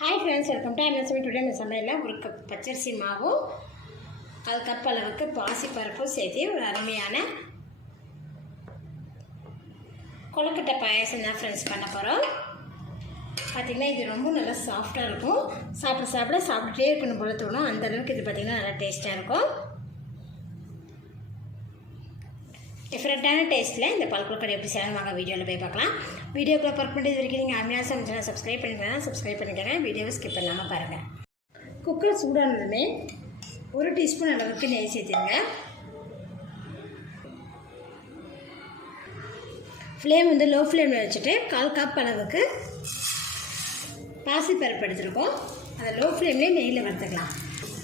Hi friends, welcome to Annasamy. Today நம்ம சமையலில் ஒரு கப் பச்சரிசி மாவும் 1 கப் அளவுக்கு பாசிப்பருப்பும் சேர்த்து ஒரு அருமையான கொழுக்கட்டை பாயாசம் தான் ஃப்ரெண்ட்ஸ் பண்ண போகிறோம். பார்த்திங்கன்னா இது ரொம்ப நல்லா சாஃப்டாக இருக்கும். சாப்பிட்டுட்டே இருக்கணும் போல தோணும். அந்தளவுக்கு இது பார்த்திங்கன்னா நல்லா டேஸ்ட்டாக இருக்கும். டிஃப்ரெண்ட்டான டேஸ்ட்டில் இந்த பால் கொழுக்கட்டை எப்படி செய்யலாம் வாங்க வீடியோவில் போய் பார்க்கலாம். வீடியோக்குள்ளே ஒர்க் பண்ணுறது வரைக்கும் நீங்கள் அம்மையாக சமைச்சா சப்ஸ்கிரைப் பண்ணிக்கிறேன். வீடியோவை ஸ்கிப் பண்ணாமல் பாருங்கள். குக்கர் சூடானதுமே 1 டீஸ்பூன் அளவுக்கு நெய் சேர்த்துருங்க. ஃப்ளேம் லோ ஃப்ளேமில் வச்சுட்டு 1/4 கப் அளவுக்கு பாசிப்பருப்பு எடுத்துருக்கோம். அதை லோ ஃப்ளேம்லேயே நெய்யில் வறுத்துக்கலாம்.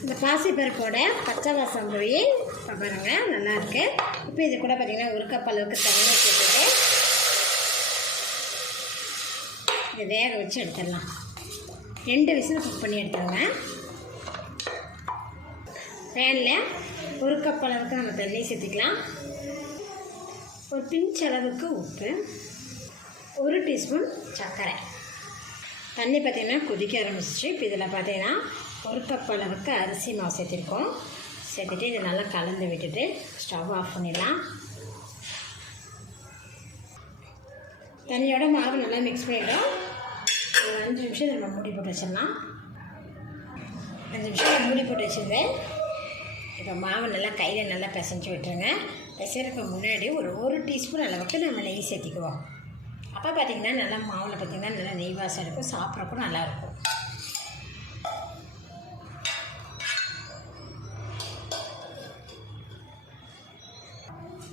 இந்த பாசிப்பருப்போட பச்சை வாசம் போய் பாருங்கள் நல்லாயிருக்கு. இப்போ இது கூட பார்த்திங்கன்னா 1 கப் அளவுக்கு தண்ணி சேர்த்துட்டு இதை வேக வச்சு எடுத்துடலாம். 2 விசில் குக் பண்ணி எடுத்துருங்க. பேனில் 1 கப் அளவுக்கு நம்ம தண்ணி சேர்த்துக்கலாம். ஒரு பிஞ்ச் அளவுக்கு உப்பு, 1 டீஸ்பூன் சர்க்கரை. தண்ணி பார்த்திங்கன்னா கொதிக்க ஆரம்பிச்சிச்சு. இப்போ இதில் பார்த்திங்கன்னா 1 கப் அளவுக்கு அரிசி மாவு சேர்த்துருக்கோம். சேர்த்துட்டு இதை நல்லா கலந்து விட்டுட்டு ஸ்டவ் ஆஃப் பண்ணிடலாம். தண்ணியோட மாவு நல்லா மிக்ஸ் பண்ணிவிட்டோம். ஒரு 5 நிமிஷம் நம்ம மூடி போட்டு வச்சிடலாம். 5 நிமிஷம் மூடி போட்டு வச்சுருந்தேன். இப்போ மாவு நல்லா கையில் நல்லா பிசைஞ்சு விட்டுருங்க. பிசைறதுக்கு முன்னாடி ஒரு டீஸ்பூன் அளவுக்கு நம்ம நெய் சேர்த்திக்குவோம். அப்போ பார்த்திங்கன்னா நல்லா மாவில் பார்த்திங்கன்னா நல்லா நெய் வாசம் இருக்கும். சாப்பிட்றக்கும் நல்லாயிருக்கும்.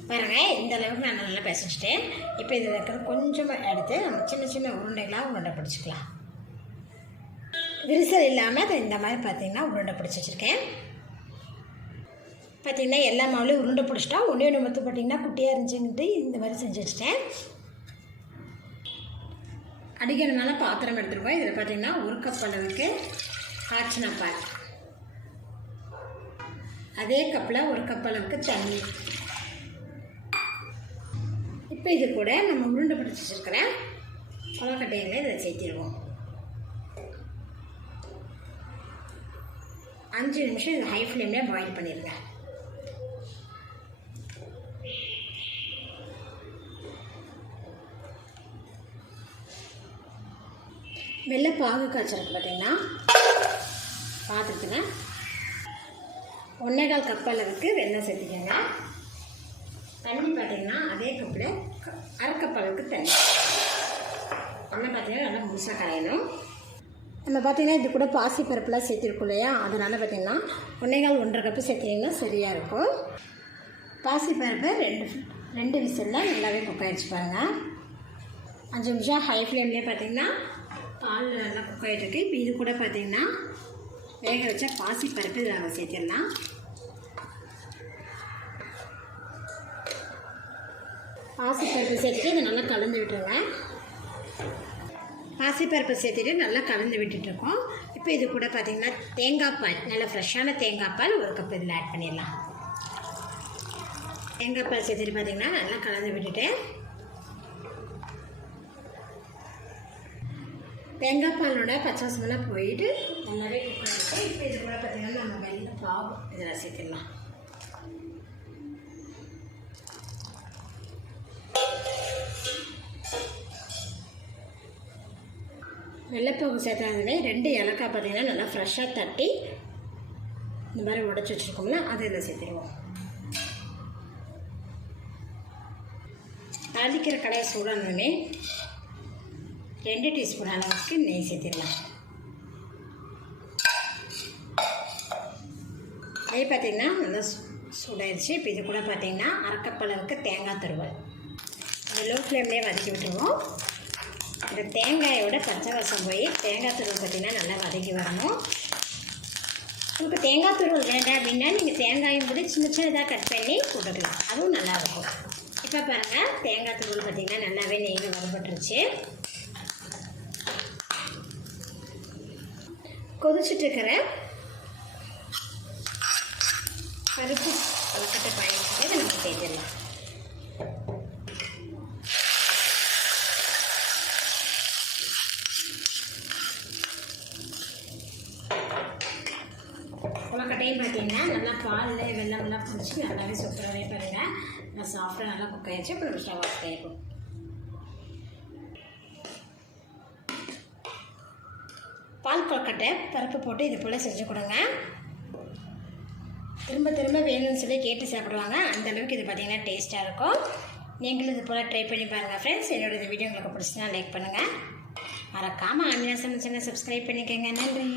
பாருங்கள், இந்த அளவுக்கு நான் நல்லா பிசைச்சிட்டேன். இப்போ இதில் இருக்கிறது கொஞ்சமாக எடுத்து நம்ம சின்ன சின்ன உருண்டைகளாக உருண்டை பிடிச்சிக்கலாம். விரிசல் இல்லாமல் அதை இந்த மாதிரி பார்த்திங்கன்னா உருண்டை பிடிச்சி வச்சுருக்கேன். பார்த்திங்கன்னா எல்லா மாவுலையும் உருண்டை பிடிச்சிட்டா ஒன்று மொத்தம் பார்த்திங்கன்னா குட்டியாக இருந்துச்சுன்ட்டு இந்த மாதிரி செஞ்சு வச்சுட்டேன். அடிக்கணுமான பாத்திரம் எடுத்துருக்கோம். இதில் பார்த்திங்கன்னா 1 கப் அளவுக்கு காய்ச்சின பால், அதே கப்பில் 1 கப் அளவுக்கு தண்ணி. இப்போ இது கூட நம்ம உருண்டை பிடிச்சி வச்சுருக்கிற கொழுக்கட்டைகளை இதில் சேர்த்திடுவோம். 5 நிமிஷம் இதை ஹை ஃப்ளேம்லேயே பாயில் பண்ணிடுங்க. வெள்ளை பாகு காய்ச்சலுக்கு பார்த்திங்கன்னா பாத்திரத்தில் 1/4 கப் அளவுக்கு வெண்ணெய் சேர்த்திக்கோங்க. தண்ணி பார்த்திங்கன்னா அதே கப்பில் 1/2 கப் அளவுக்கு தண்ணி. எண்ணெய் பார்த்திங்கன்னா நல்லா முழுசாக கரையணும். நம்ம பார்த்திங்கன்னா இது கூட பாசிப்பருப்புலாம் சேர்த்துருக்கோம் இல்லையா, அதனால் பார்த்திங்கன்னா 1/4 கப்பு சேர்த்திங்கன்னா சரியாக இருக்கும். பாசிப்பருப்பு 2 விசிலில் நல்லாவே குக் ஆகிடுச்சு பாருங்கள். 5 நிமிஷம் ஹை ஃப்ளேம்லேயே பார்த்திங்கன்னா பால் நல்லா குக் ஆகிட்டுருக்கு. இப்போ இது கூட பார்த்திங்கன்னா வேக வச்ச பாசிப்பருப்பு இதில் நம்ம சேர்த்திடலாம். பாசிப்பருப்பு சேர்த்துட்டு இதை நல்லா கலந்து விட்டுருங்க. பாசிப்பருப்பு சேர்த்துட்டு நல்லா கலந்து விட்டுட்ருக்கோம். இப்போ இது கூட பார்த்திங்கன்னா தேங்காய் பால், நல்லா ஃப்ரெஷ்ஷான தேங்காய் பால் 1 கப் இதில் ஆட் பண்ணிடலாம். தேங்காய் பால் சேர்த்துட்டு பார்த்திங்கன்னா நல்லா கலந்து விட்டுட்டு தேங்காய் பாலோட பச்சை வாசமெல்லாம் போயிட்டு நல்லாவே குக் பண்ணிட்டு இப்போ இது கூட பார்த்திங்கன்னா நம்ம வெள்ளை பாவு இதில் சேர்த்துடலாம். வெள்ளைப்பாவு சேர்த்தாதுமே 2 ஏலக்காய் பார்த்திங்கன்னா நல்லா ஃப்ரெஷ்ஷாக தட்டி இந்த மாதிரி உடச்சி வச்சுருக்கோம்ல அதை இதில் சேர்த்துருவோம். தாளிக்கிற கடாயை சூடானதுமே 2 டீஸ்பூன் அளவுக்கு நெய் சேர்த்திடலாம். நெய் பார்த்திங்கன்னா நல்லா சூடாயிடுச்சு. இப்போ இது கூட பார்த்திங்கன்னா 1/2 கப் அளவுக்கு தேங்காய் துருவல் லோ ஃப்ளேம்லேயே வதக்கி விட்டுருவோம். இந்த தேங்காயோட பச்சை வாசம் போய் தேங்காய் துருவல் பார்த்திங்கன்னா நல்லா வதக்கி வரணும். உங்களுக்கு தேங்காய் துருவல் வேண்டாம் அப்படின்னா நீங்கள் தேங்காயும் கூட சின்ன சின்னதாக கட் பண்ணி போட்டுக்கலாம், அதுவும் நல்லாயிருக்கும். இப்போ பாருங்கள், தேங்காய் துருவல் பார்த்திங்கன்னா நல்லாவே நெய்யில் வறுபட்டுருச்சு. கொதிச்சுட்ருக்கிற பருப்பு கொழுக்கட்டை பாயாசத்தை இதை நம்ம சேர்த்துடலாம். கொழுக்கட்டையும் பார்த்தீங்கன்னா நல்லா பாலில் வெள்ளம்லாம் பிடிச்சி நல்லாவே சூப்பராகவே பாருங்கள் நல்லா சாஃப்டாக நல்லா குக் ஆகிடுச்சு. இப்போ நம்ம ஸ்டவ் ஆஃப் பண்ணிப்போம். பால் கொழுக்கட்டை பருப்பு போட்டு இது போல் செஞ்சு கொடுங்க. திரும்ப திரும்ப வேணும்னு சொல்லி கேட்டு சாப்பிடுவாங்க. அந்தளவுக்கு இது பார்த்திங்கன்னா டேஸ்ட்டாக இருக்கும். நீங்களும் இது போல் ட்ரை பண்ணி பாருங்கள் ஃப்ரெண்ட்ஸ். என்னோட இந்த வீடியோ உங்களுக்கு பிடிச்சினா லைக் பண்ணுங்கள். மறக்காமல் ஆமினா சமைச்சனை சப்ஸ்கிரைப் பண்ணிக்கோங்க. நன்றி.